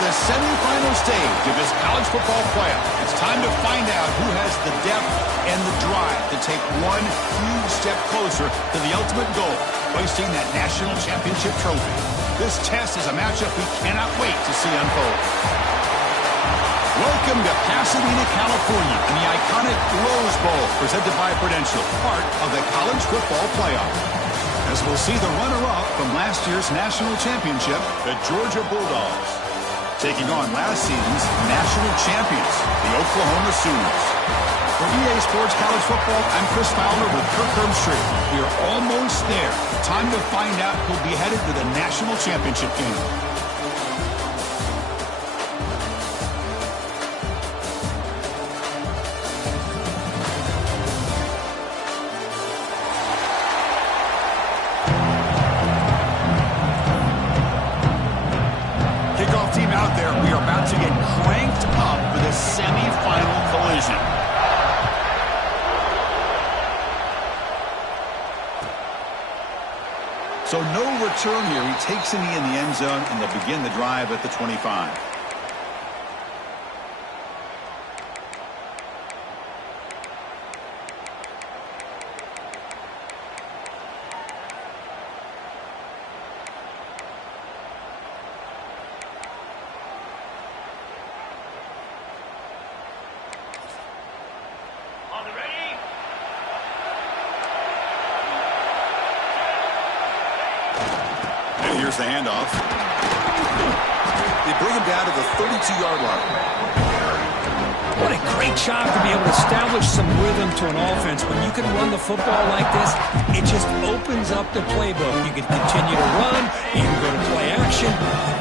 The semifinal stage of this college football playoff. It's time to find out who has the depth and the drive to take one huge step closer to the ultimate goal, hoisting that national championship trophy. This test is a matchup we cannot wait to see unfold. Welcome to Pasadena, California, and the iconic Rose Bowl, presented by Prudential, part of the college football playoff. As we'll see the runner-up from last year's national championship, the Georgia Bulldogs, taking on last season's national champions, the Oklahoma Sooners. For EA Sports College Football, I'm Chris Fowler with Kirk Herbstreit. We are almost there. Time to find out who'll be headed to the national championship game. To get cranked up for the semifinal collision. So no return here. He takes a knee in the end zone, and they'll begin the drive at the 25. Here's the handoff. They bring him down to the 32-yard line. What a great job to be able to establish some rhythm to an offense. When you can run the football like this, it just opens up the playbook. You can continue to run, you can go to play action,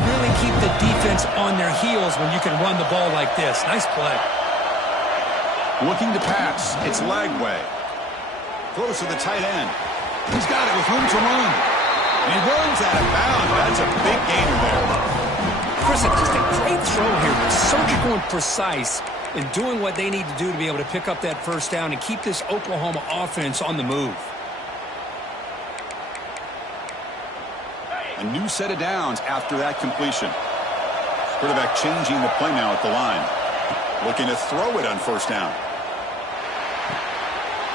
really keep the defense on their heels when you can run the ball like this. Nice play. Looking to pass. It's Lagway. Close to the tight end. He's got it with room to run. And he runs out of bounds. That's a big gainer there. Chris, just a great throw here. Surgical and precise in doing what they need to do to be able to pick up that first down and keep this Oklahoma offense on the move. A new set of downs after that completion. Quarterback changing the play now at the line. Looking to throw it on first down.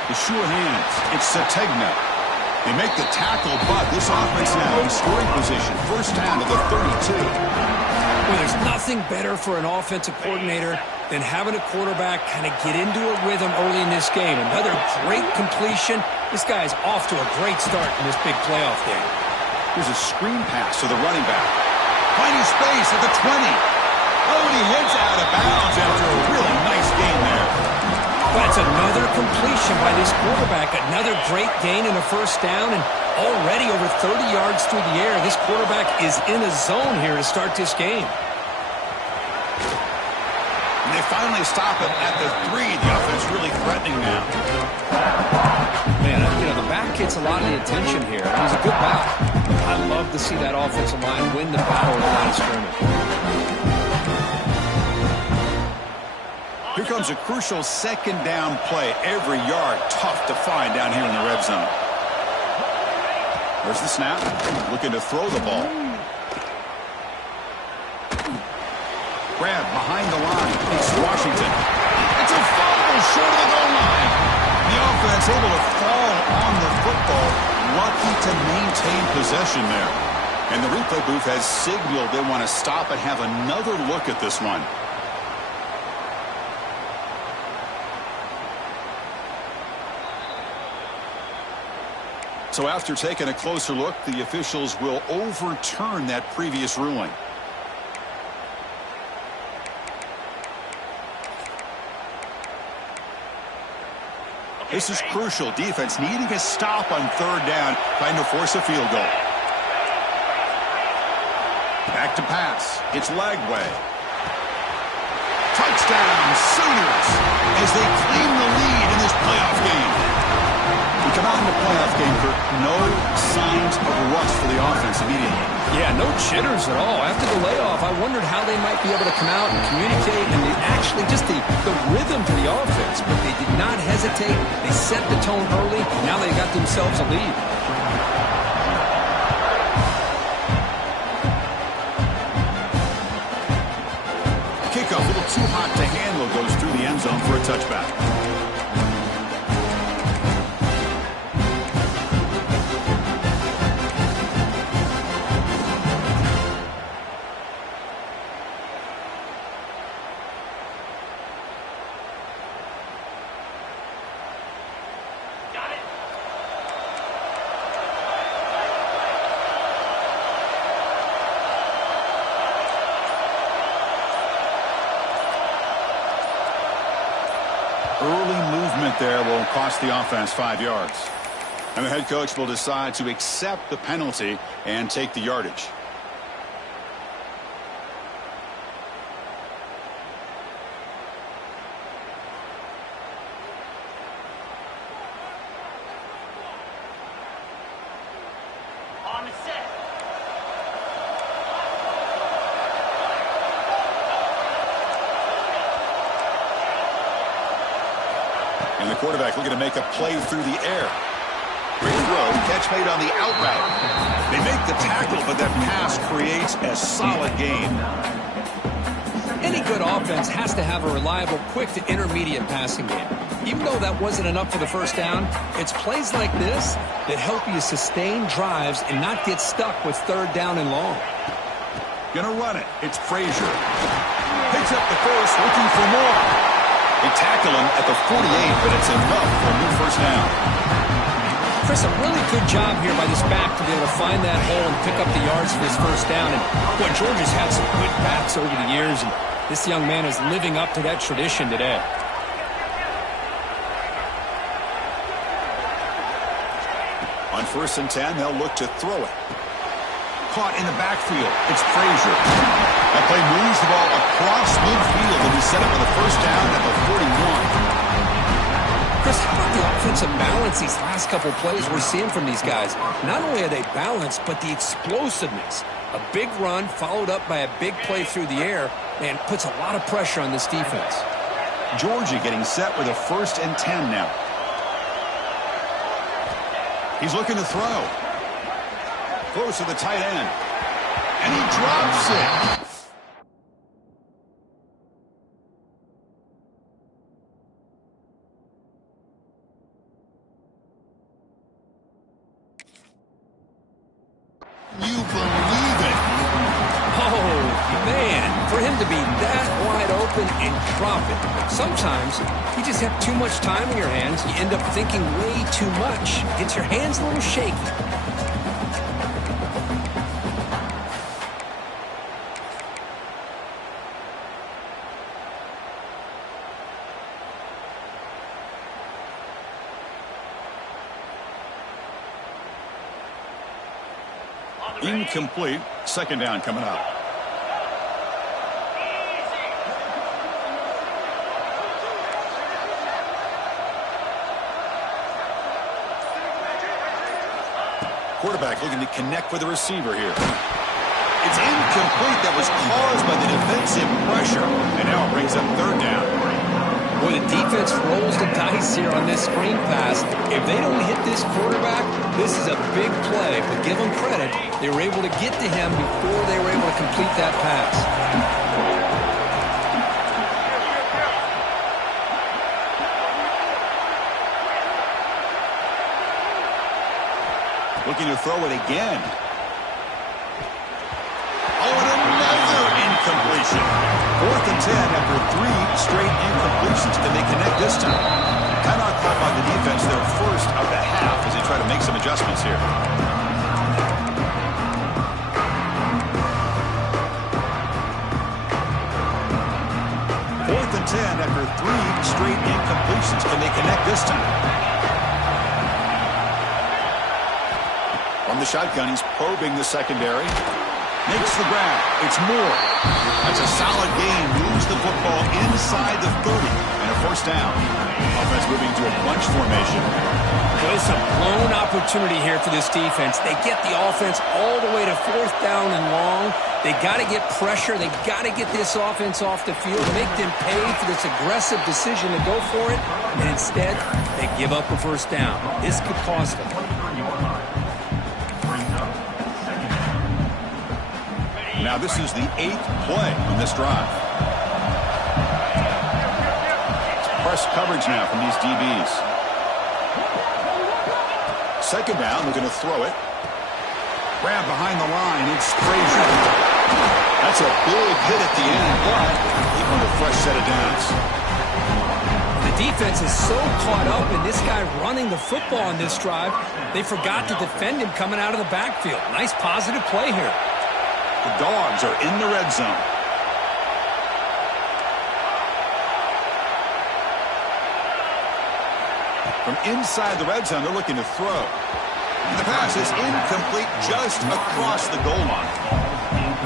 The sure hands. It's Sategna. They make the tackle, but this offense now in scoring position. First down to the 32. Well, there's nothing better for an offensive coordinator than having a quarterback kind of get into a rhythm early in this game. Another great completion. This guy is off to a great start in this big playoff game. Here's a screen pass to the running back. Finding space at the 20. Oh, and he heads out of bounds after a really nice gain there. That's another completion by this quarterback. Another great gain in a first down, and already over 30 yards through the air. This quarterback is in a zone here to start this game. And they finally stop him at the 3. The offense really threatening now. Man, you know, the back gets a lot of the attention here. It was a good battle. I love to see that offensive line win the battle of the line of scrimmage. Here comes a crucial second down play. Every yard tough to find down here in the red zone. There's the snap. Looking to throw the ball. Grab behind the line. It's Washington. It's a fumble short of the goal line. The offense able to fall on the football. Lucky to maintain possession there. And the replay booth has signaled they want to stop and have another look at this one. So after taking a closer look, the officials will overturn that previous ruling. This is crucial. Defense needing a stop on third down, trying to force a field goal. Back to pass. It's Lagway. Touchdown, Sooners, as they claim the lead in this playoff game. We come out in the playoff game for no signs of rust for the offense immediately. Yeah, no jitters at all. After the layoff, I wondered how they might be able to come out and communicate and actually just the rhythm to the offense. But they did not hesitate. They set the tone early. Now they got themselves a lead. Kickoff, a little too hot to handle, goes through the end zone for a touchback. Early movement there will cost the offense 5 yards. And the head coach will decide to accept the penalty and take the yardage. On the set. And the quarterback looking to make a play through the air. Great throw, catch made on the out route. They make the tackle, but that pass creates a solid gain. Any good offense has to have a reliable, quick to intermediate passing game. Even though that wasn't enough for the first down, it's plays like this that help you sustain drives and not get stuck with third down and long. Gonna run it. It's Frazier. Picks up the first, looking for more. They tackle him at the 48, but it's enough for a new first down. Chris, a really good job here by this back to be able to find that hole and pick up the yards for his first down. And boy, Georgia's had some good backs over the years, and this young man is living up to that tradition today. On 1st and 10, they'll look to throw it. Caught in the backfield. It's Frazier. That play moves the ball across midfield, and he set up with a first down at the 41. Chris, how about the offensive balance these last couple plays we're seeing from these guys? Not only are they balanced, but the explosiveness. A big run followed up by a big play through the air and puts a lot of pressure on this defense. Georgia getting set with a 1st and 10 now. He's looking to throw. Close to the tight end. And he drops it. You believe it. Oh, man. For him to be that wide open and drop it. Sometimes you just have too much time in your hands. You end up thinking way too much. Gets your hands a little shaky. Incomplete. 2nd down coming up. Quarterback looking to connect with the receiver here. It's incomplete. That was caused by the defensive pressure. And now it brings up 3rd down. Boy, the defense rolls the dice here on this screen pass. If they don't hit this quarterback, this is a big play. But give them credit, they were able to get to him before they were able to complete that pass. Looking to throw it again. Oh, and another incompletion. 4th and 10 after 3 straight incompletions. Can they connect this time? Timeout called by the defense, their first of the half, as they try to make some adjustments here. Fourth and 10 after 3 straight incompletions. Can they connect this time? From the shotgun, he's probing the secondary. Makes the grab. It's Moore. That's a solid gain. Moves the football inside the 30. And a first down. Offense moving to a bunch formation. There's a blown opportunity here for this defense. They get the offense all the way to 4th down and long. They got to get pressure. They got to get this offense off the field, make them pay for this aggressive decision to go for it. And instead, they give up a first down. This could cost them. Now this is the 8th play on this drive. It's press coverage now from these DBs. Second down, they're going to throw it. Grab behind the line, it's Frazier. That's a big hit at the end, but even with a fresh set of downs. The defense is so caught up in this guy running the football on this drive, they forgot to defend him coming out of the backfield. Nice positive play here. The Dogs are in the red zone. From inside the red zone, they're looking to throw. And the pass is incomplete just across the goal line.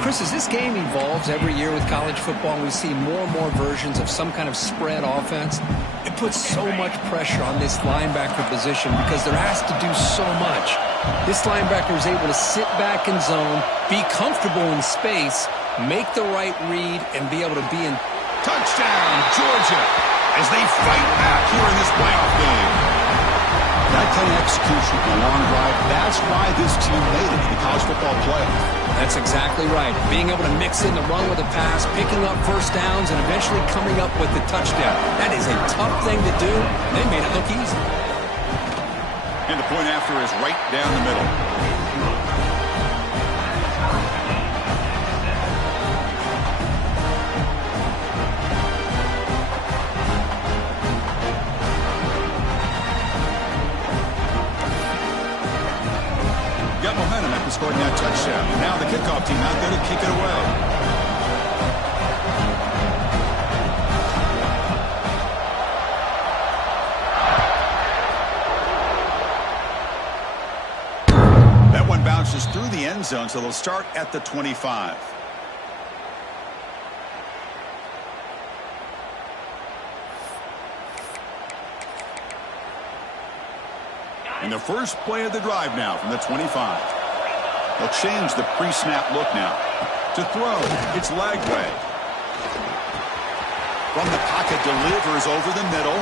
Chris, as this game evolves every year with college football, and we see more and more versions of some kind of spread offense, it puts so much pressure on this linebacker position because they're asked to do so much. This linebacker is able to sit back in zone, be comfortable in space, make the right read, and be able to be in. Touchdown, Georgia, as they fight back here in this playoff game. That kind of execution, a long drive, that's why this team made it in the college football playoff. That's exactly right. Being able to mix in the run with a pass, picking up first downs, and eventually coming up with the touchdown. That is a tough thing to do. They made it look easy. And the point after is right down the middle. Got momentum after scoring that touchdown. Now the kickoff team out there to kick it away. Bounces through the end zone, so they'll start at the 25. And the first play of the drive now from the 25. They'll change the pre-snap look now. To throw, it's Lagway. From the pocket, delivers over the middle.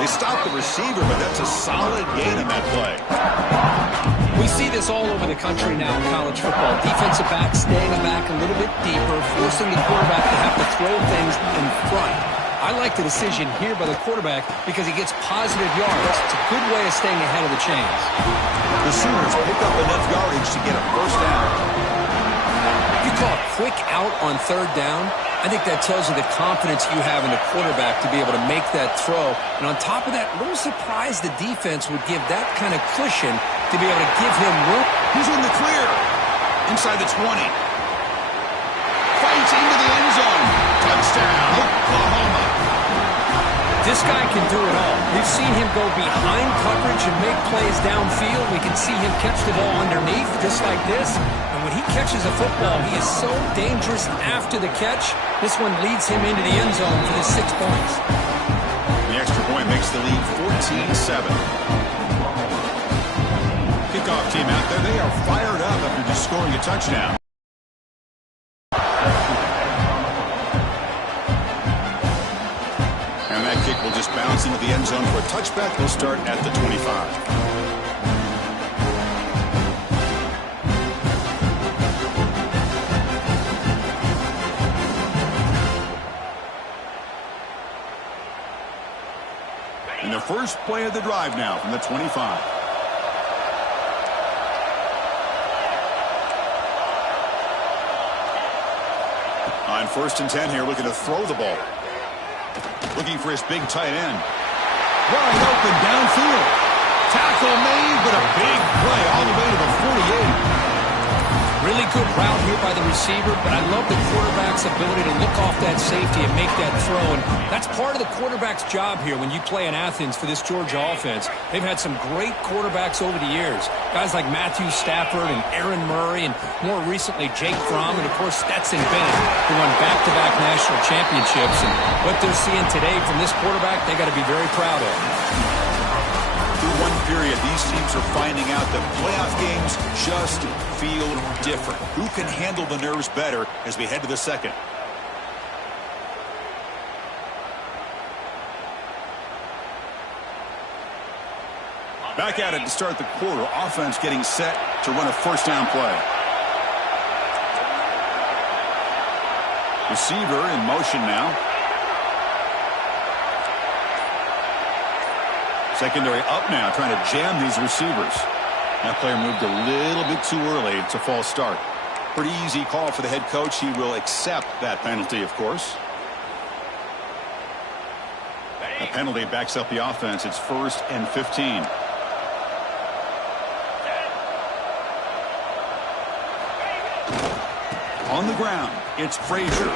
They stop the receiver, but that's a solid gain in that play. We see this all over the country now in college football. Defensive backs staying back a little bit deeper, forcing the quarterback to have to throw things in front. I like the decision here by the quarterback because he gets positive yards. It's a good way of staying ahead of the chains. The Sooners pick up enough yardage to get a first down. You call a quick out on third down. I think that tells you the confidence you have in the quarterback to be able to make that throw. And on top of that, a little surprised the defense would give that kind of cushion to be able to give him room. He's in the clear. Inside the 20. Fights into the end zone. Touchdown, Oklahoma. This guy can do it all. We've seen him go behind coverage and make plays downfield. We can see him catch the ball underneath just like this. And when he catches a football, he is so dangerous after the catch. This one leads him into the end zone for the 6 points. The extra point makes the lead 14-7. Kickoff team out there, they are fired up after just scoring a touchdown. And that kick will just bounce into the end zone for a touchback. They'll start at the 25. And the first play of the drive now from the 25. On 1st and 10 here, looking to throw the ball. Looking for his big tight end. Wide open downfield. Tackle made, but a big play all the way to the 48. Really good route here by the receiver, but I love the quarterback's ability to look off that safety and make that throw. And that's part of the quarterback's job here when you play in Athens for this Georgia offense. They've had some great quarterbacks over the years. Guys like Matthew Stafford and Aaron Murray, and more recently Jake Fromm, and of course Stetson Bennett, who won back-to-back national championships. And what they're seeing today from this quarterback, they got to be very proud of. Through one period, these teams are finding out that playoff games just feel different. Who can handle the nerves better as we head to the second? Back at it to start the quarter. Offense getting set to run a first down play. Receiver in motion now. Secondary up now, trying to jam these receivers. That player moved a little bit too early. It's a false start. Pretty easy call for the head coach. He will accept that penalty, of course. A penalty backs up the offense. It's 1st and 15. On the ground, it's Frazier.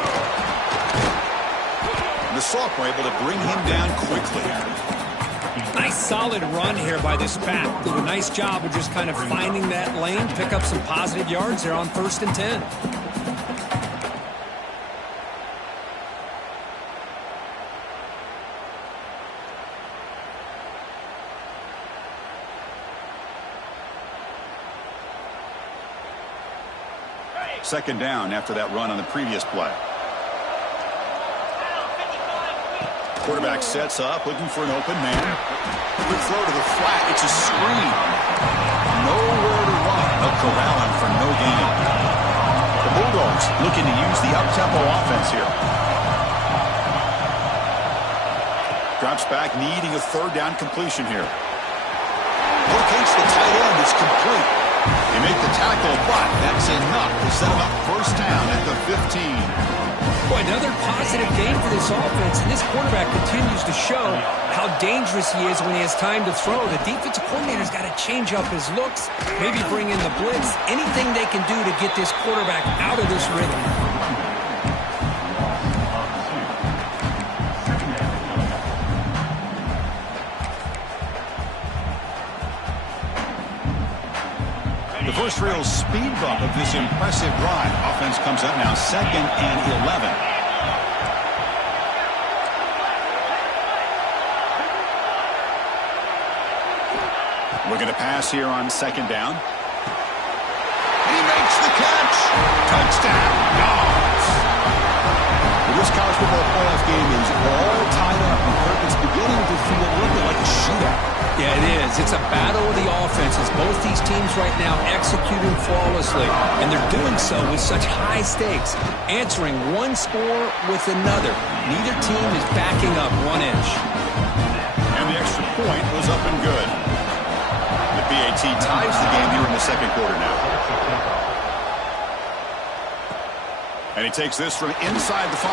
The Sox were able to bring him down quickly. Nice solid run here by this back. Did a nice job of just kind of finding that lane, pick up some positive yards there on 1st and 10. Second down after that run on the previous play. Quarterback sets up, looking for an open man. Quick throw to the flat. It's a screen. Nowhere to run. They'll corral him for no gain. The Bulldogs looking to use the up-tempo offense here. Drops back, needing a 3rd down completion here. Locates the tight end. It's complete. They make the tackle, but that's enough to set him up first down at the 15. Boy, another positive game for this offense, and this quarterback continues to show how dangerous he is when he has time to throw. The defensive coordinator's got to change up his looks, maybe bring in the blitz, anything they can do to get this quarterback out of this rhythm. The first real speed bump of this impressive drive. Offense comes up now 2nd and 11. Looking to pass here on 2nd down. He makes the catch. Touchdown. Dogs. This college football playoff game is all tied up. It's beginning to feel a little bit like a shootout. Yeah, it is. It's a battle of the offenses. Both these teams right now executing flawlessly, and they're doing so with such high stakes, answering one score with another. Neither team is backing up 1 inch. And the extra point was up and good. The PAT ties the game here in the second quarter now. And he takes this from inside the 5.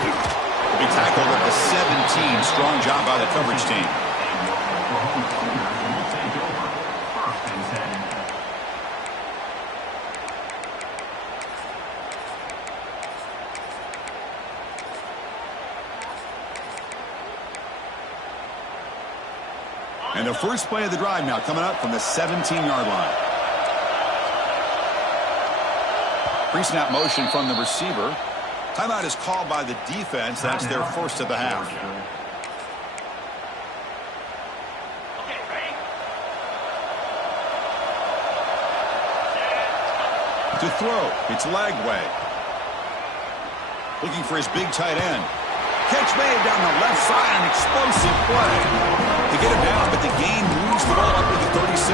He'll be tackled at the 17. Strong job by the coverage team. And the first play of the drive now coming up from the 17-yard line. Pre-snap motion from the receiver. Timeout is called by the defense. That's their first of the half. Okay, ready? To throw, it's Lagway. Looking for his big tight end. Catch made down the left side, an explosive play. To get him down, but the gain moves the ball up to the 36.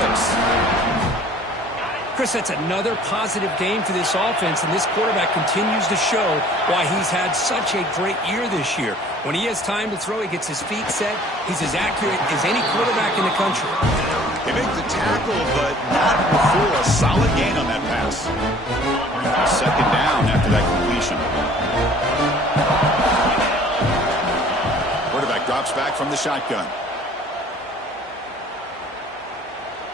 Chris, that's another positive game for this offense, and this quarterback continues to show why he's had such a great year this year. When he has time to throw, he gets his feet set. He's as accurate as any quarterback in the country. They make the tackle, but not before a solid gain on that pass. Second down after that completion. Quarterback drops back from the shotgun.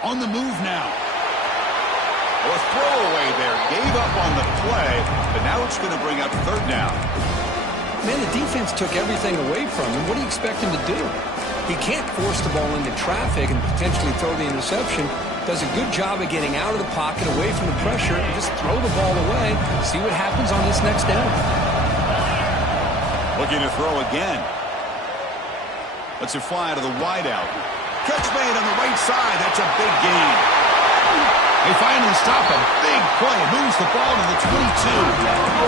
On the move now. Well, a throwaway there. Gave up on the play, but now it's going to bring up third down. Man, the defense took everything away from him. What do you expect him to do? He can't force the ball into traffic and potentially throw the interception. Does a good job of getting out of the pocket, away from the pressure, and just throw the ball away. See what happens on this next down. Looking to throw again. Let's it fly to the wideout. Catch made on the right side. That's a big gain. They finally stop a big play. Moves the ball to the 22.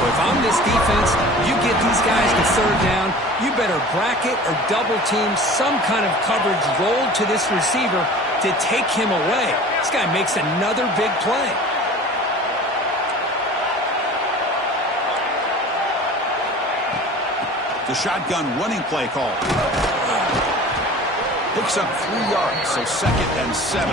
Well, if I'm this defense, you get these guys to third down, you better bracket or double team some kind of coverage rolled to this receiver to take him away. This guy makes another big play. The shotgun running play call. Picks up 3 yards, so 2nd and 7.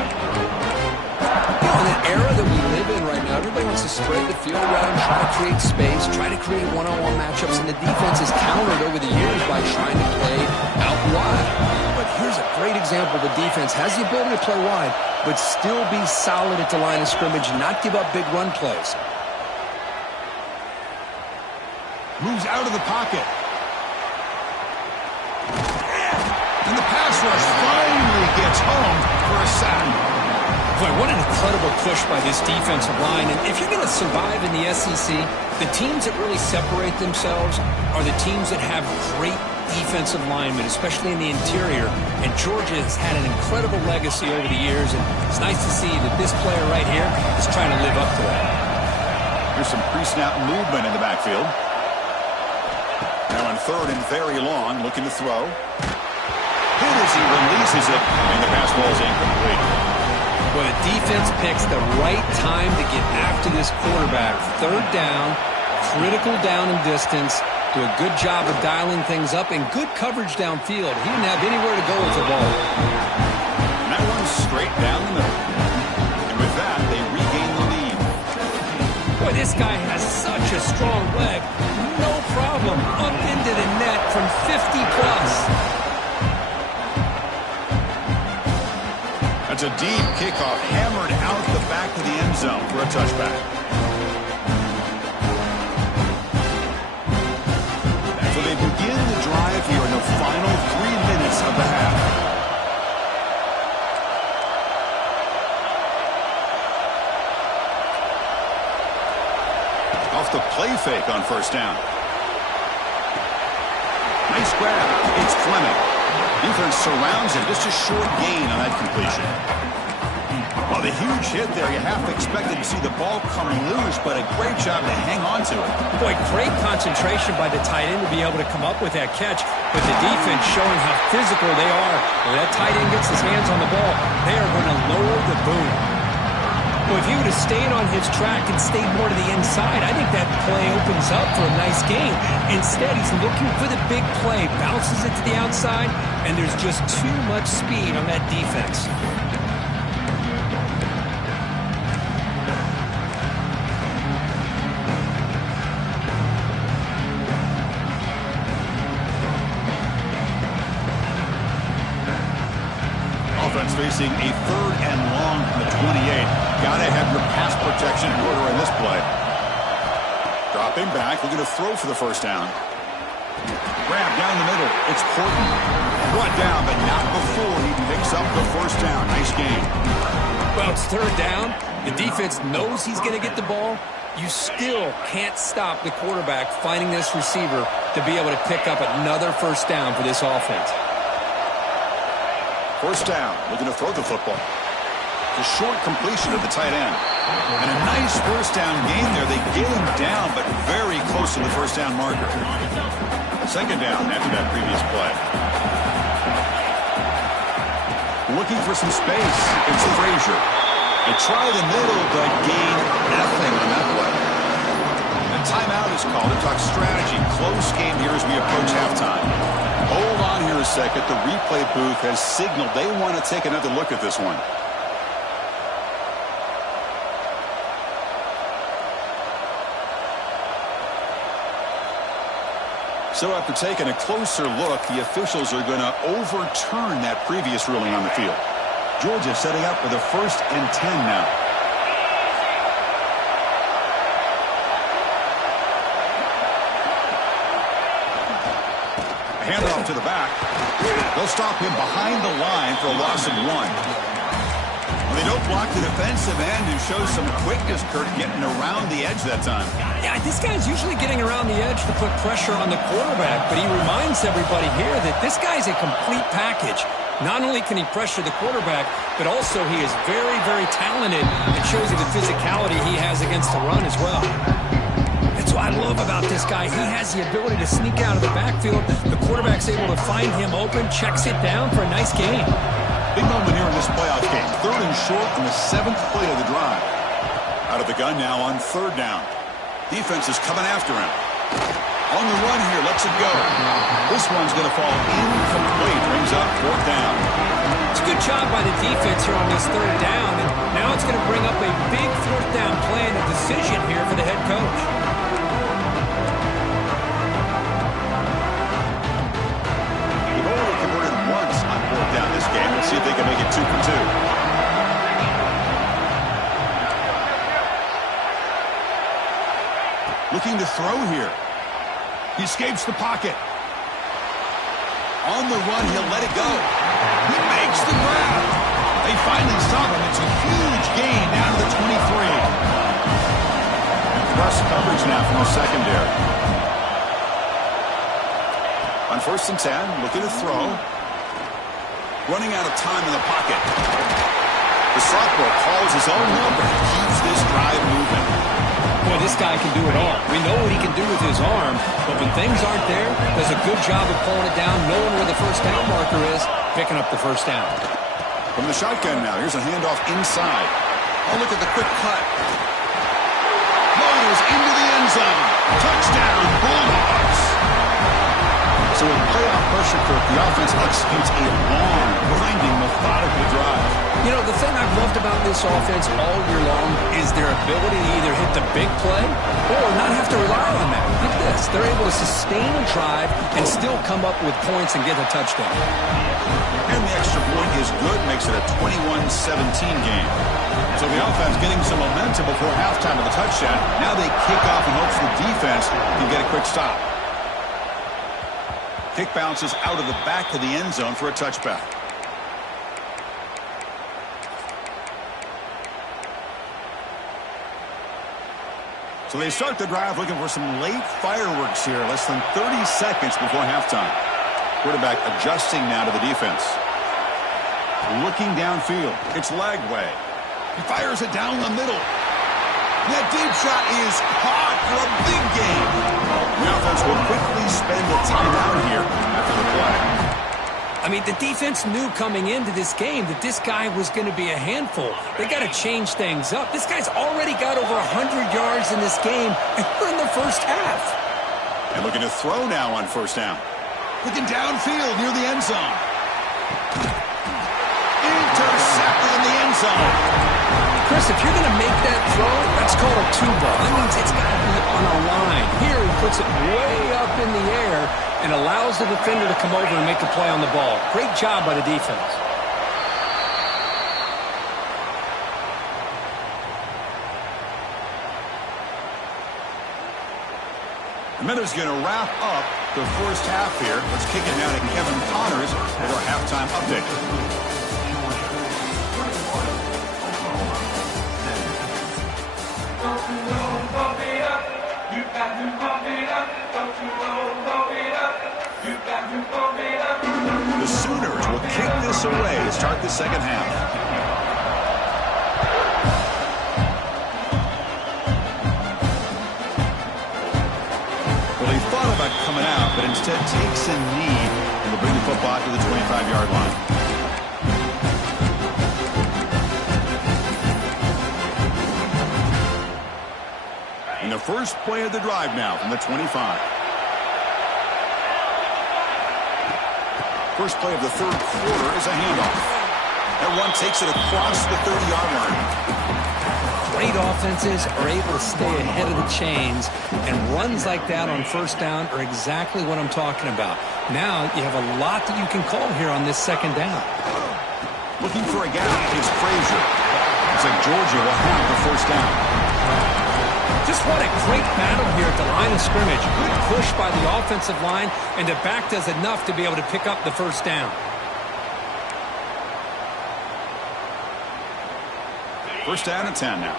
You know, in the era that we live in right now, everybody wants to spread the field around, try to create space, try to create one-on-one matchups, and the defense has countered over the years by trying to play out wide. But here's a great example. The defense has the ability to play wide, but still be solid at the line of scrimmage, not give up big run plays. Moves out of the pocket. And the pass rush finally gets home for a sack. Boy, what an incredible push by this defensive line. And if you're going to survive in the SEC, the teams that really separate themselves are the teams that have great defensive linemen, especially in the interior. And Georgia has had an incredible legacy over the years, and it's nice to see that this player right here is trying to live up to that. Here's some pre-snap movement in the backfield. Now on 3rd and very long, looking to throw. Hit as he releases it, and the pass ball is incomplete. Well, the defense picks the right time to get after this quarterback. 3rd down, critical down and distance. Do a good job of dialing things up and good coverage downfield. He didn't have anywhere to go with the ball. And that one's straight down the middle. And with that, they regain the lead. Boy, this guy has such a strong leg. No problem. Up into the net from 50+. That's a deep kickoff, hammered out the back of the end zone for a touchback. So they begin the drive here in the final 3 minutes of the half. Off the play fake on 1st down. Nice grab. It's Fleming. Defense surrounds him. Just a short gain on that completion. Well, the huge hit there. You half expected to see the ball come loose, but a great job to hang on to it. Boy, great concentration by the tight end to be able to come up with that catch, but the defense showing how physical they are. When that tight end gets his hands on the ball, they are going to lower the boom. Well, if he would have stayed on his track and stayed more to the inside, I think that play opens up for a nice gain. Instead, he's looking for the big play, bounces it to the outside, and there's just too much speed on that defense. Offense facing a 3rd and long from the 28. Gotta have your pass protection in order in this play. Dropping back, looking to throw for the 1st down. Grab down the middle. It's Porton. Brought down, but not before he picks up the 1st down. Nice game. Well, it's 3rd down. The defense knows he's going to get the ball. You still can't stop the quarterback finding this receiver to be able to pick up another 1st down for this offense. 1st down, looking to throw the football. The short completion of the tight end. And a nice 1st down gain there. They get him down, but very close to the 1st down marker. 2nd down after that previous play. Looking for some space. It's Frazier. They try the middle, but gain nothing on that play. A timeout is called to talk strategy. Close game here as we approach halftime. Hold on here a second. The replay booth has signaled they want to take another look at this one. So after taking a closer look, the officials are going to overturn that previous ruling on the field. Georgia setting up for the 1st and 10 now. Handoff to the back. They'll stop him behind the line for a loss of 1. They don't block the defensive end and show some quickness, Kurt, getting around the edge that time. Yeah, this guy's usually getting around the edge to put pressure on the quarterback, but he reminds everybody here that this guy's a complete package. Not only can he pressure the quarterback, but also he is very, very talented and shows you the physicality he has against the run as well. That's what I love about this guy. He has the ability to sneak out of the backfield. The quarterback's able to find him open, checks it down for a nice gain. Big moment here in this playoff game. 3rd and short on the 7th play of the drive. Out of the gun now on 3rd down. Defense is coming after him. On the run here, lets it go. This one's going to fall incomplete. Brings up 4th down. It's a good job by the defense here on this 3rd down. And now it's going to bring up a big 4th down play and a decision here for the head coach. They've only converted once on 4th down this game. Let's see if they can make it 2 for 2. Looking to throw here. He escapes the pocket. On the run, he'll let it go. He makes the grab. They finally stop him. It's a huge gain down to the 23. Rush coverage now from the secondary. On 1st and 10, looking to throw. Running out of time in the pocket. The sophomore calls his own number and keeps this drive moving. Boy, this guy can do it all. We know what he can do with his arm, but when things aren't there, does a good job of pulling it down, knowing where the 1st down marker is, picking up the 1st down. From the shotgun now, here's a handoff inside. Oh, look at the quick cut. Motors into the end zone. Touchdown, Bulldogs. So with playoff pressure, Kirk, the offense executes a long, grinding, methodical drive. You know, the thing I've loved about this offense all year long is their ability to either hit the big play or not have to rely on that. Look at this. They're able to sustain a drive and still come up with points and get a touchdown. And the extra point is good, makes it a 21-17 game. So the offense getting some momentum before halftime of the touchdown. Now they kick off in hopes the defense can get a quick stop. Kick bounces out of the back of the end zone for a touchback. So they start the drive looking for some late fireworks here. Less than 30 seconds before halftime. Quarterback adjusting now to the defense. Looking downfield. It's Lagway. He fires it down the middle. That deep shot is caught for a big gain. The offense will quickly spend a timeout here after the play. I mean, the defense knew coming into this game that this guy was going to be a handful. They got to change things up. This guy's already got over 100 yards in this game, and we're in the 1st half. And looking to throw now on 1st down. Looking downfield near the end zone. Intercepted in the end zone. Chris, if you're going to make that throw, that's called a 2-ball. That means it's got to be on a line. Here, he puts it way up in the air and allows the defender to come over and make a play on the ball. Great job by the defense. The Miners going to wrap up the 1st half here. Let's kick it down to Kevin Connors with our halftime update. The Sooners will kick this away to start the 2nd half. Well, he thought about coming out, but instead takes a knee and will bring the football to the 25-yard line. And the first play of the drive now from the 25. First play of the 3rd quarter is a handoff. That one takes it across the 30-yard line. Great offenses are able to stay ahead of the chains, and runs like that on 1st down are exactly what I'm talking about. Now you have a lot that you can call here on this 2nd down. Looking for a gap, it's Frazier. Looks like Georgia will have the 1st down. Just what a great battle here at the line of scrimmage. Good push by the offensive line, and the back does enough to be able to pick up the first down. First down and 10 now.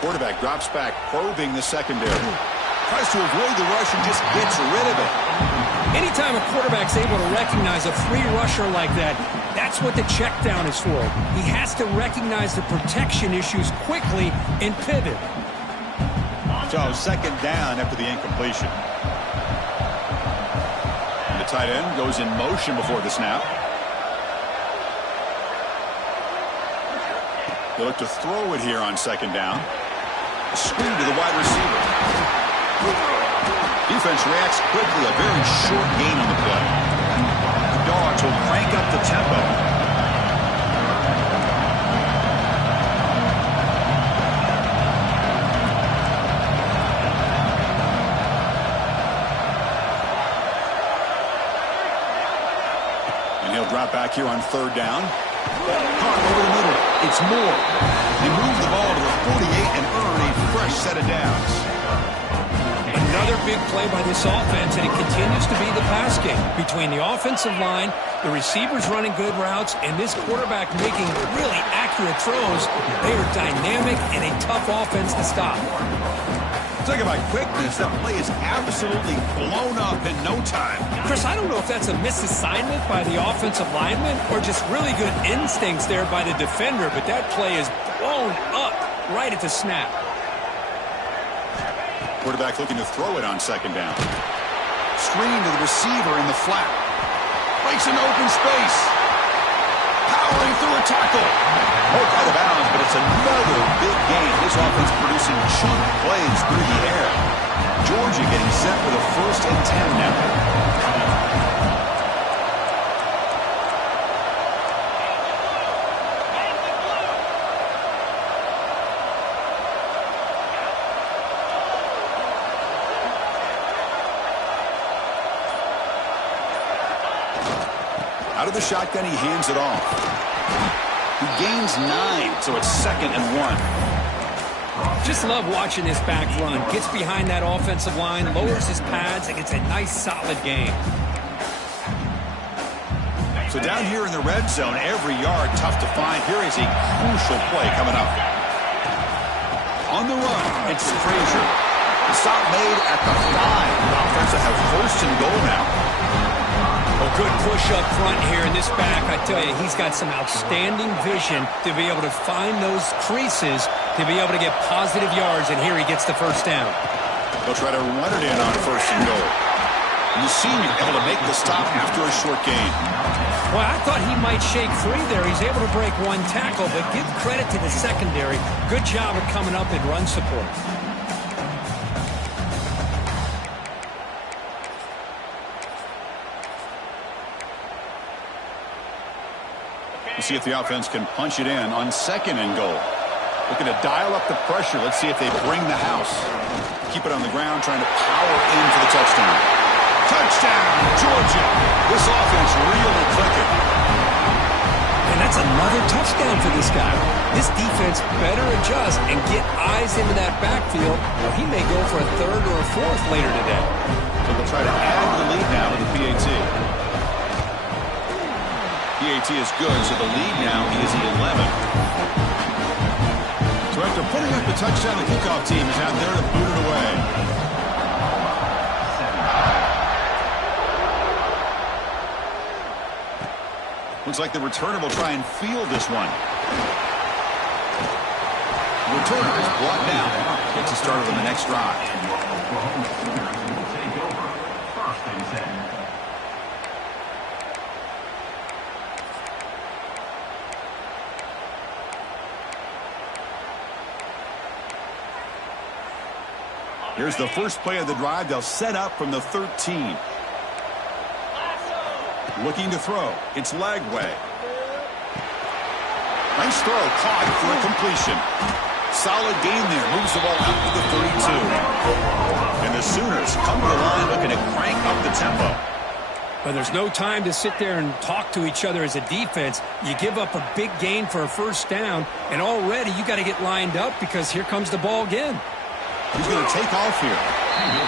Quarterback drops back, probing the secondary. Tries to avoid the rush and just gets rid of it. Anytime a quarterback's able to recognize a free rusher like that, that's what the check down is for. He has to recognize the protection issues quickly and pivot. So second down after the incompletion. And the tight end goes in motion before the snap. They look to throw it here on second down. A screen to the wide receiver. Defense reacts quickly. A very short gain on the play. The Dogs will crank up the tempo. And he'll drop back here on third down. Caught over the middle. It's Moore. They move the ball to the 48 and earn a fresh set of downs. Another big play by this offense, and it continues to be the pass game. Between the offensive line, the receivers running good routes, and this quarterback making really accurate throws, they are dynamic and a tough offense to stop. Talk about quickness. That play is absolutely blown up in no time. Chris, I don't know if that's a misassignment by the offensive lineman or just really good instincts there by the defender, but that play is blown up right at the snap. Quarterback looking to throw it on second down. Screen to the receiver in the flat. Breaks an open space. Powering through a tackle. Poked out of bounds, but it's another big game. This offense producing chunk plays through the air. Georgia getting set for the first and 10 now. Out of the shotgun, he hands it off. He gains 9, so it's second and 1. Just love watching this back run. Gets behind that offensive line, lowers his pads, and gets a nice, solid game. So down here in the red zone, every yard tough to find. Here is a crucial play coming up. On the run, it's Frazier. The stop made at the 5. The offense will have first and goal now. A good push up front here in this back. I tell you, he's got some outstanding vision to be able to find those creases, to be able to get positive yards, and here he gets the first down. They'll try to run it in on first and goal. And the senior able to make the stop after a short gain. Well, I thought he might shake free there. He's able to break one tackle, but give credit to the secondary. Good job of coming up in run support. We'll see if the offense can punch it in on second and goal. Looking to dial up the pressure. Let's see if they bring the house. Keep it on the ground, trying to power in for the touchdown. Touchdown, Georgia. This offense really clicking. And that's another touchdown for this guy. This defense better adjust and get eyes into that backfield, or he may go for a third or a fourth later today. So they'll try to add to the lead now with the PAT. PAT is good, so the lead now is 11. So after putting up the touchdown, the kickoff team is out there to boot it away. Looks like the returner will try and field this one. The returner is brought down. Gets us started on the next drive. Here's the first play of the drive. They'll set up from the 13. Looking to throw. It's Lagway. Nice throw. Caught for a completion. Solid gain there. Moves the ball out to the 32. And the Sooners come to the line looking to crank up the tempo. But there's no time to sit there and talk to each other as a defense. You give up a big gain for a first down, and already you got to get lined up because here comes the ball again. He's going to take off here.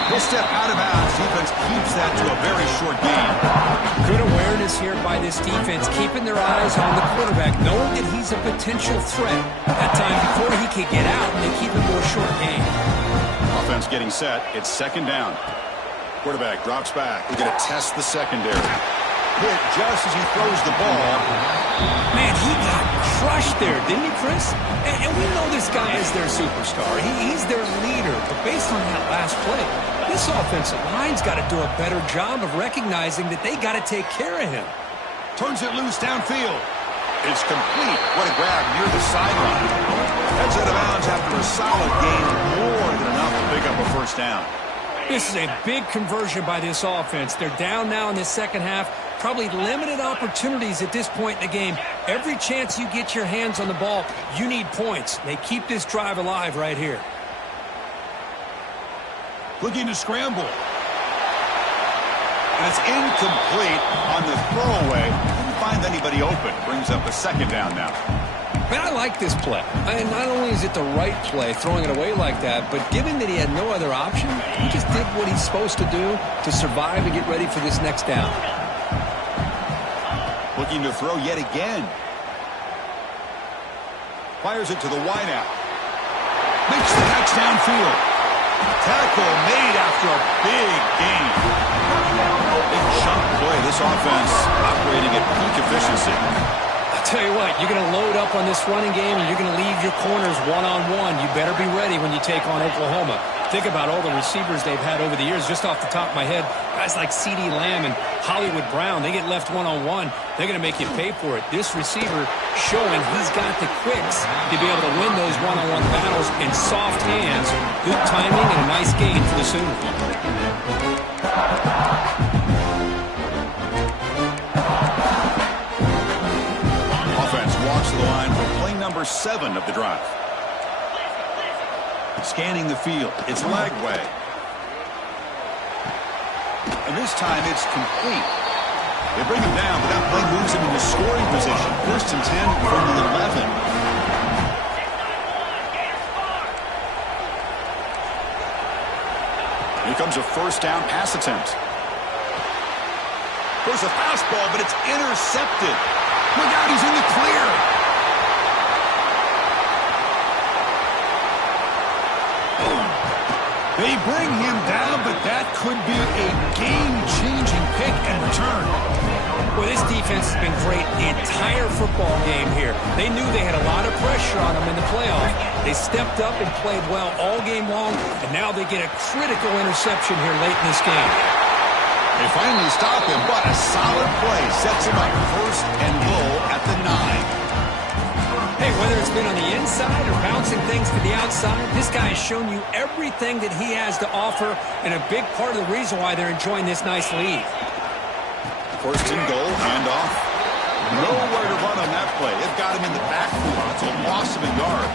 He'll step out of bounds. Defense keeps that to a very short gain. Good awareness here by this defense, keeping their eyes on the quarterback, knowing that he's a potential threat. That time before he could get out, and they keep him to a short gain. Offense getting set. It's second down. Quarterback drops back. We're going to test the secondary. Hit just as he throws the ball. Man, he got crushed there, didn't he, Chris? And we know this guy is their superstar. He's their leader. But based on that last play, this offensive line's got to do a better job of recognizing that they got to take care of him. Turns it loose downfield. It's complete. What a grab near the sideline. Heads out of bounds after a solid gain, more than enough to pick up a first down. This is a big conversion by this offense. They're down now in the second half. Probably limited opportunities at this point in the game. Every chance you get your hands on the ball, you need points. They keep this drive alive right here. Looking to scramble. And it's incomplete on the throwaway. Didn't find anybody open. Brings up a second down now. Man, I like this play. And not only is it the right play, throwing it away like that, but given that he had no other option, he just did what he's supposed to do to survive and get ready for this next down. Looking to throw yet again. Fires it to the wideout. Makes the catch downfield. Tackle made after a big gain. Big chunk play. This offense operating at peak efficiency. Tell you what, you're going to load up on this running game and you're going to leave your corners one-on-one. You better be ready when you take on Oklahoma. Think about all the receivers they've had over the years. Just off the top of my head, guys like CeeDee Lamb and Hollywood Brown, they get left one-on-one. They're going to make you pay for it. This receiver showing he's got the quicks to be able to win those one-on-one battles in soft hands. Good timing and a nice gain for the Sooners. Walks to the line for play number 7 of the drive. Scanning the field. It's leg way. And this time it's complete. They bring him down, but that play moves him into scoring position. 1st and 10 from the 11. Here comes a first down pass attempt. There's a fastball, but it's intercepted. Look out, he's in the clear. They bring him down, but that could be a game-changing pick and return. Well, this defense has been great the entire football game here. They knew they had a lot of pressure on them in the playoff. They stepped up and played well all game long, and now they get a critical interception here late in this game. They finally stop him, but a solid play sets him up 1st and goal at the 9. Hey, whether it's been on the inside or bouncing things to the outside, this guy has shown you everything that he has to offer, and a big part of the reason why they're enjoying this nice lead. 1st and goal, handoff. Nowhere to run on that play. They've got him in the backfield. It's a loss of a yard.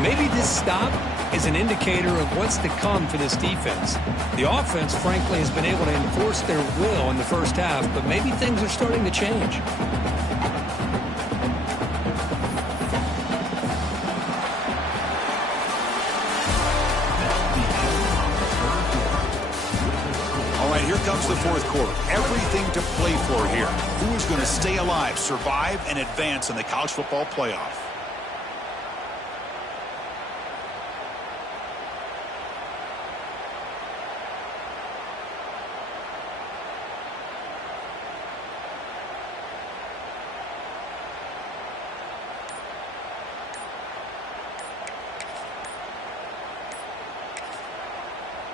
Maybe this stop is an indicator of what's to come for this defense. The offense, frankly, has been able to enforce their will in the first half, but maybe things are starting to change. All right, here comes the 4th quarter. Everything to play for here. Who is going to stay alive, survive, and advance in the college football playoff?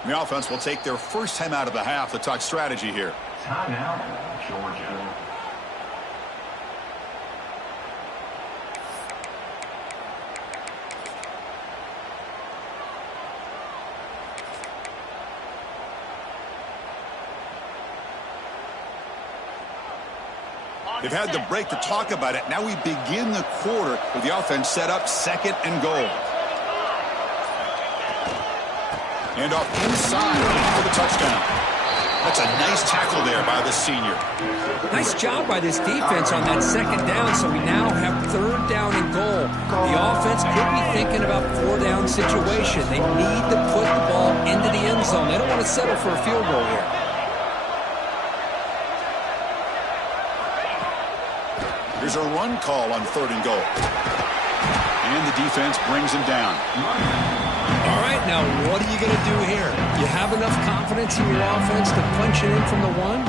The offense will take their first time out of the half to talk strategy here. Timeout, Georgia. They've had the break to talk about it. Now we begin the quarter with the offense set up 2nd and goal. And off inside for the touchdown. That's a nice tackle there by the senior. Nice job by this defense on that second down, so we now have third down and goal. The offense could be thinking about four-down situation. They need to put the ball into the end zone. They don't want to settle for a field goal here. Here's a run call on third and goal. And the defense brings him down. All right, now what are you going to do here? You have enough confidence in your offense to punch it in from the one?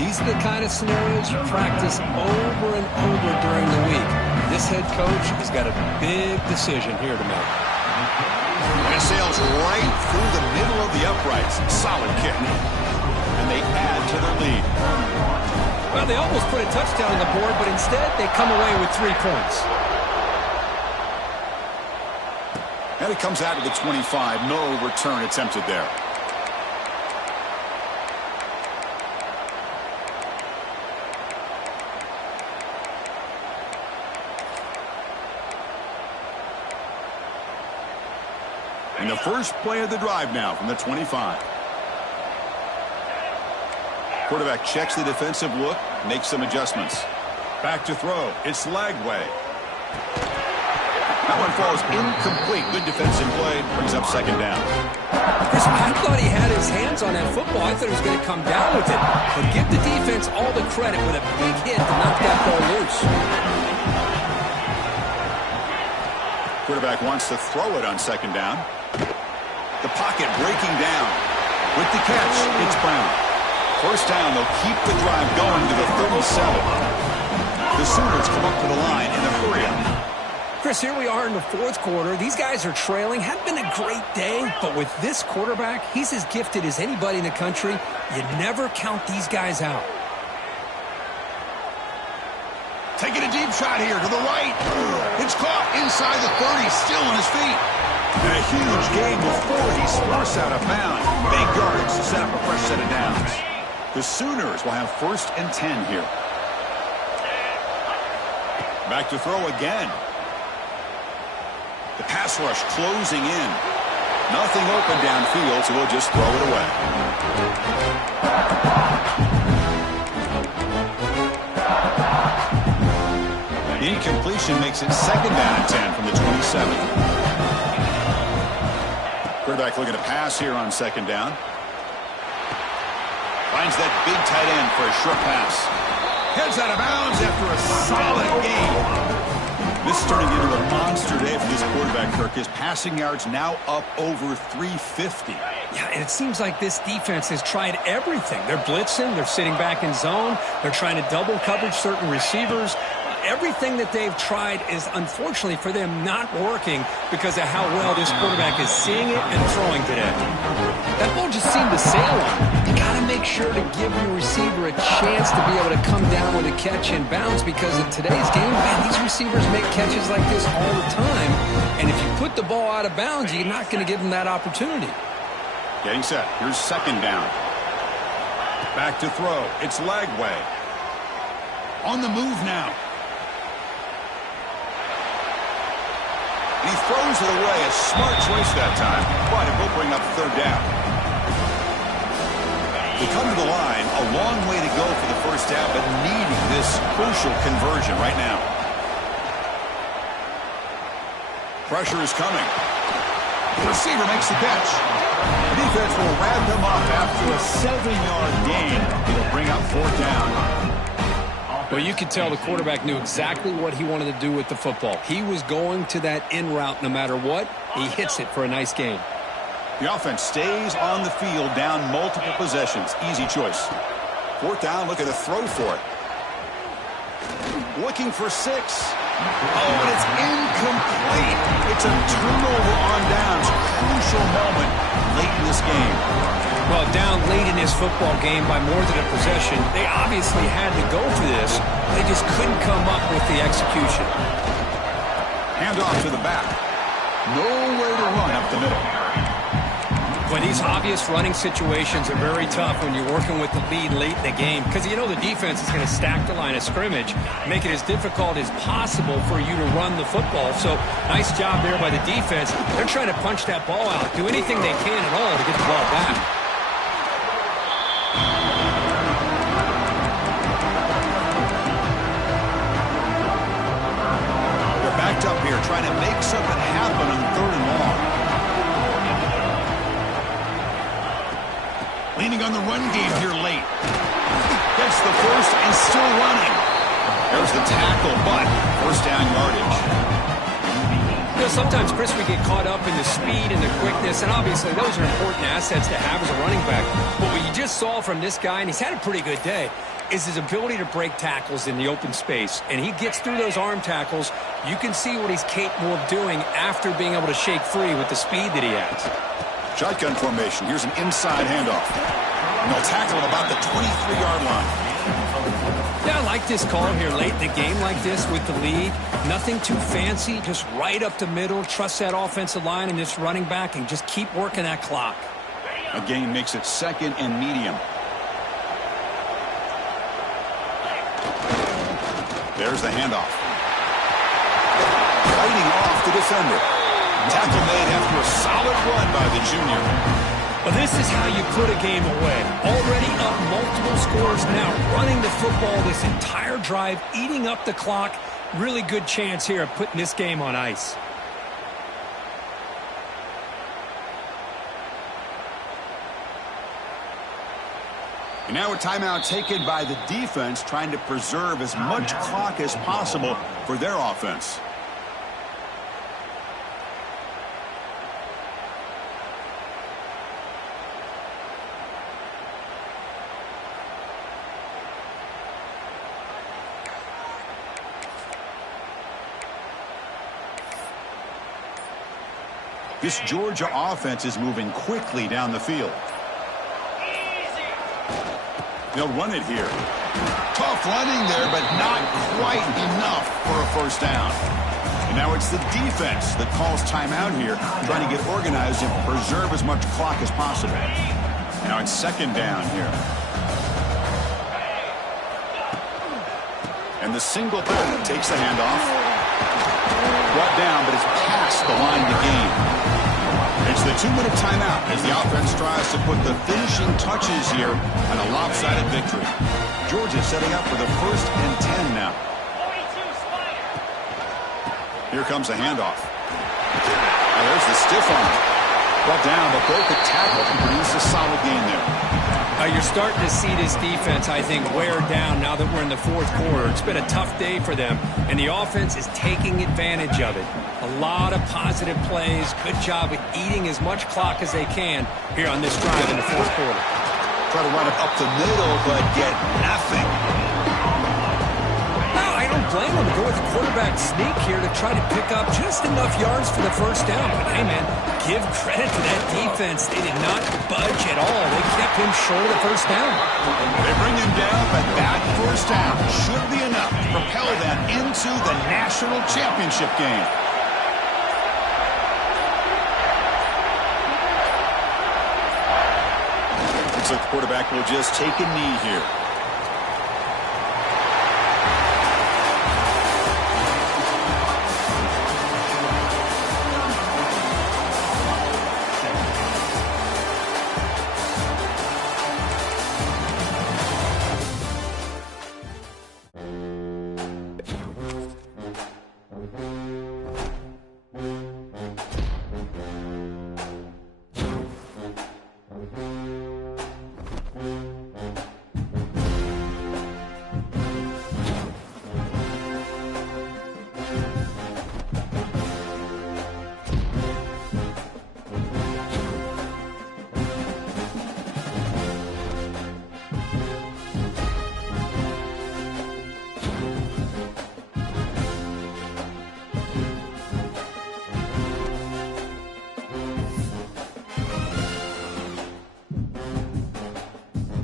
These are the kind of scenarios you practice over and over during the week. This head coach has got a big decision here to make. And it sails right through the middle of the uprights. Solid kick. And they add to their lead. Well, they almost put a touchdown on the board, but instead they come away with 3 points. And it comes out to the 25. No return attempted there. And the first play of the drive now from the 25. Quarterback checks the defensive look, makes some adjustments. Back to throw. It's Lagway. That one falls incomplete. Good defensive play. Brings up second down. Chris, I thought he had his hands on that football. I thought he was going to come down with it. But give the defense all the credit with a big hit to knock that ball loose. Quarterback wants to throw it on second down. The pocket breaking down. With the catch, it's Brown. First down, they'll keep the drive going to the 37. The Sooners come up to the line in a hurry-up. Chris, here we are in the fourth quarter. These guys are trailing. Hadn't been a great day, but with this quarterback, he's as gifted as anybody in the country. You never count these guys out. Taking a deep shot here to the right. It's caught inside the 30, still on his feet. And a huge gain before he spurts out of bounds. Big yards to set up a fresh set of downs. The Sooners will have first and 10 here. Back to throw again. The pass rush closing in. Nothing open downfield, so we'll just throw it away. The incompletion makes it second down and 10 from the 27. Quarterback looking to pass here on second down. Finds that big tight end for a short pass. Heads out of bounds after a solid game. This is turning into a monster day for this quarterback, Kirk. His passing yards now up over 350. Yeah, and it seems like this defense has tried everything. They're blitzing. They're sitting back in zone. They're trying to double coverage certain receivers. Everything that they've tried is, unfortunately for them, not working because of how well this quarterback is seeing it and throwing today. That ball just seemed to sail on him. You got to make sure to give your receiver a chance to be able to come down with a catch and bounce because in today's game, man, these receivers make catches like this all the time. And if you put the ball out of bounds, you're not going to give them that opportunity. Getting set. Here's second down. Back to throw. It's Lagway. On the move now. He throws it away. A smart choice that time, but it will bring up third down. They come to the line, a long way to go for the first down, but needing this crucial conversion right now. Pressure is coming. The receiver makes the catch. The defense will wrap him up after a 7-yard gain. It'll bring up fourth down. Well, you could tell the quarterback knew exactly what he wanted to do with the football. He was going to that in route no matter what. He hits it for a nice gain. The offense stays on the field down multiple possessions. Easy choice. Fourth down, look at the throw for it. Looking for 6. Oh, and it's incomplete. It's a turnover on downs. Crucial moment late in this game. Well, down late in this football game by more than a possession, they obviously had to go for this. They just couldn't come up with the execution. Hand off to the back. Nowhere to run up the middle. But these obvious running situations are very tough when you're working with the lead late in the game because you know the defense is going to stack the line of scrimmage, make it as difficult as possible for you to run the football. So nice job there by the defense. They're trying to punch that ball out, do anything they can at all to get the ball back. backed up here, trying to make something happen on 3rd and long. Leaning on the run game here late. Gets the first and still running. There's the tackle, but first down yardage. You know, sometimes, Chris, we get caught up in the speed and the quickness, and obviously those are important assets to have as a running back. But what you just saw from this guy, and he's had a pretty good day, is his ability to break tackles in the open space. And he gets through those arm tackles. You can see what he's capable of doing after being able to shake free with the speed that he has. Shotgun formation. Here's an inside handoff. And they'll tackle at about the 23-yard line. Yeah, I like this call here late in the game like this with the lead. Nothing too fancy, just right up the middle. Trust that offensive line and this running back and just keep working that clock. A gain makes it 2nd and medium. There's the handoff. Fighting off the defender. Tackle made after a solid run by the junior. Well, this is how you put a game away. Already up multiple scores now, running the football this entire drive, eating up the clock. Really good chance here of putting this game on ice. And now a timeout taken by the defense, trying to preserve as much clock as possible for their offense. This Georgia offense is moving quickly down the field. They'll run it here. Tough running there, but not quite enough for a first down. And now it's the defense that calls timeout here, trying to get organized and preserve as much clock as possible. Now it's 2nd down here. And the single back takes the handoff. Brought down, but it's past the line to gain. It's the 2-minute timeout as the offense tries to put the finishing touches here on a lopsided victory. Georgia setting up for the 1st and 10 now. Here comes the handoff. Now there's the stiff arm. Brought down, but broke the tackle and produced a solid gain there. You're starting to see this defense, I think, wear down now that we're in the 4th quarter. It's been a tough day for them, and the offense is taking advantage of it. A lot of positive plays. Good job at eating as much clock as they can here on this drive in the 4th quarter. Try to run it up the middle, but get nothing. No, I don't blame them. Go with the quarterback sneak here to try to pick up just enough yards for the first down. But, hey, man, give credit to that defense. They did not budge at all. They kept him short of the first down. They bring him down, but that first down should be enough to propel them into the national championship game. Looks like the quarterback will just take a knee here.